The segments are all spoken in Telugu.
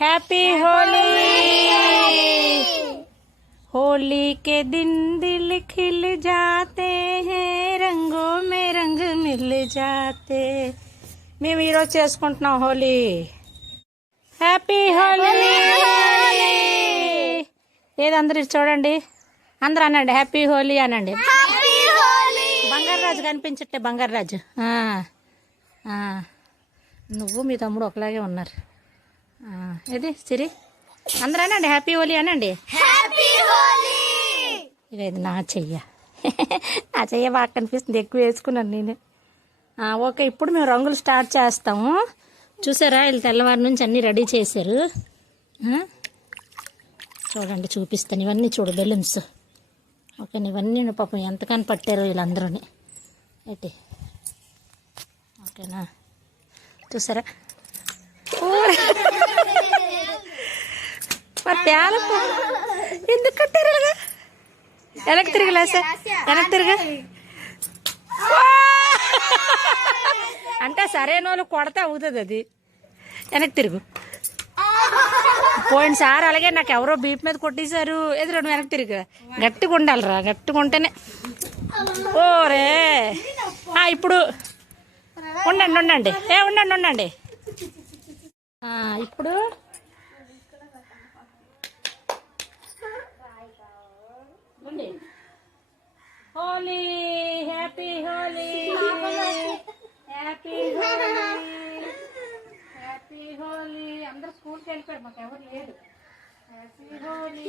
हैप्पी होली। होली के दिन दिल खिल जाते हैं, रंगों में रंग मिल जाते। మేము ఈరోజు చేసుకుంటున్నాం హోలీ। హ్యాపీ హోలీ। ఏది అందరు చూడండి, అందరూ అనండి హ్యాపీ హోలీ అనండి। బంగారాజు కనిపించట్టే, బంగారాజు నువ్వు మీ తమ్ముడు ఒకలాగే ఉన్నారు। ఏది సిరి, అందరూ అనండి హ్యాపీ హోలీ అనండి। ఇదేది నా చెయ్య, నా చెయ్య బాగా కనిపిస్తుంది, ఎక్కువ వేసుకున్నాను నేను। ఓకే, ఇప్పుడు మేము రంగులు స్టార్ట్ చేస్తాము। చూసారా, వీళ్ళు తెల్లవారి నుంచి అన్నీ రెడీ చేశారు। చూడండి, చూపిస్తాను, ఇవన్నీ చూడు బెలూన్స్। ఓకే, ఇవన్నీ పాపం ఎంతకని పట్టారు వీళ్ళందరూని ఏంటి, ఓకేనా? చూసారా తేలకు ఎందుకు కట్టారు ఇలాగా? వెనక్కి తిరిగిలా సార్, వెనక్కి తిరిగా అంటే సరైన వాళ్ళు కొడితే అవుతుంది, అది వెనక్కి తిరుగు। పోయినసారి అలాగే నాకు ఎవరో బీప్ మీద కొట్టేశారు, ఎదురు వెనక్కి తిరిగి గట్టిగా ఉండాలిరా, గట్టిగా ఉంటేనే। ఓరే ఇప్పుడు ఉండండి ఉండండి, ఉండండి ఉండండి। ఇప్పుడు Holi, happy Holi, happy Holi, happy Holi. అందరూ స్కూల్కి వెళ్ళిపోయారు, మాకు ఎవరు లేరు। హ్యాపీ హోలీ,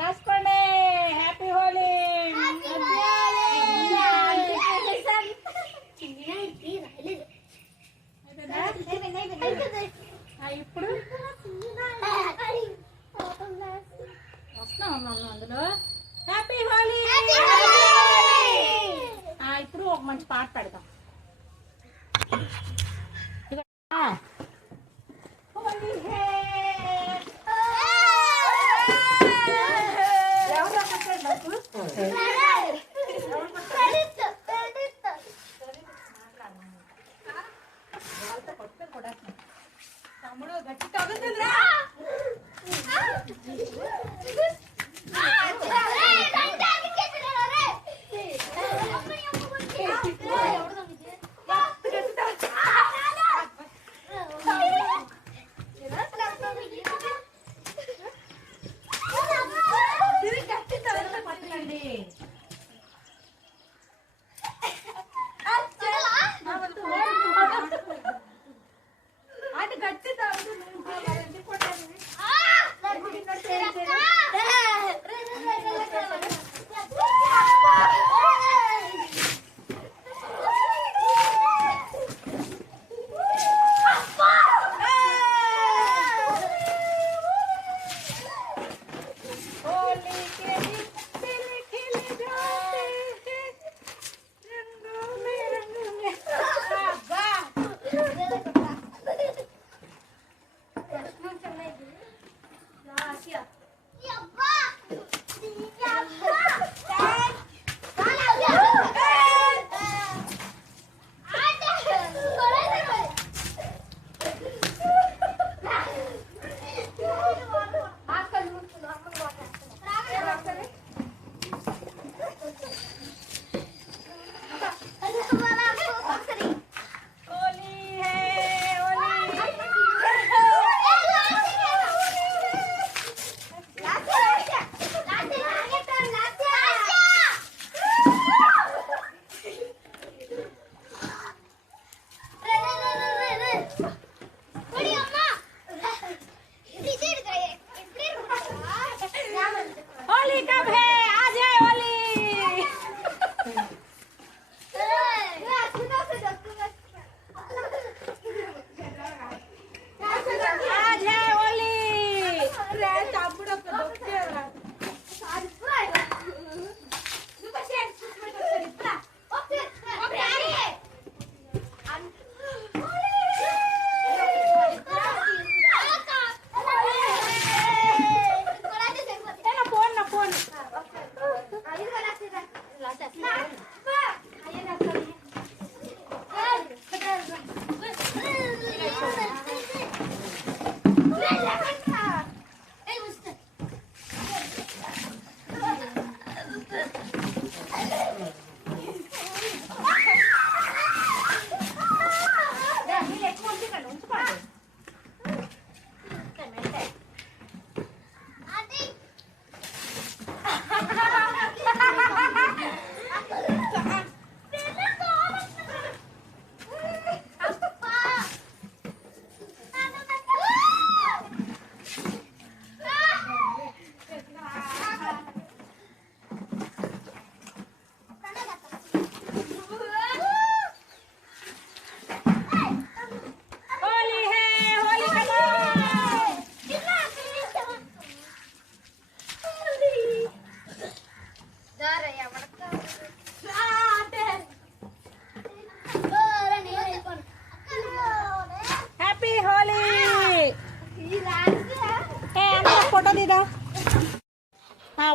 రాసుకోండి హ్యాపీ హోలీ। ఇప్పుడు వస్తున్నాం అందులో హ్యాపీ హోలీ। ఇప్పుడు ఒక మంచి పాట పెడతాం। తమ్ముడు గట్టి తగ్గుతుందిరా।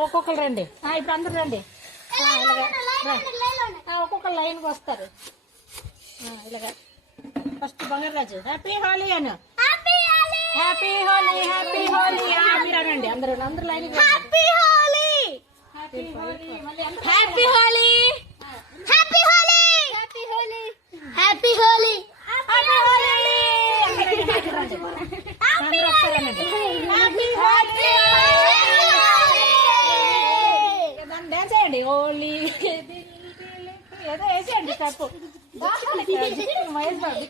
ఒక్కొక్కరు రండి. ఇప్పుడు అందరు రండి. ఇలాగా ఒక్కొక్క లైన్కి వస్తారు. ఇలాగా ఫస్ట్ బంగారాజు హ్యాపీ హోలీ అను. Happy Holi happy Holi. మీరు అనండి అందరూ line. Happy Holi happy Holi happy Holi happy Holi happy Holi happy Holi happy Holi. అందరూ ఒకసారి అనండి హ్యాపీ హోలీ. డాన్స్ చేయండి. హోలీ ఏదో వేసేయండి స్టెప్. మహేష్ బాబు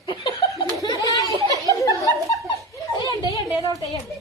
వేయండి ఏదో ఒకటి వేయండి.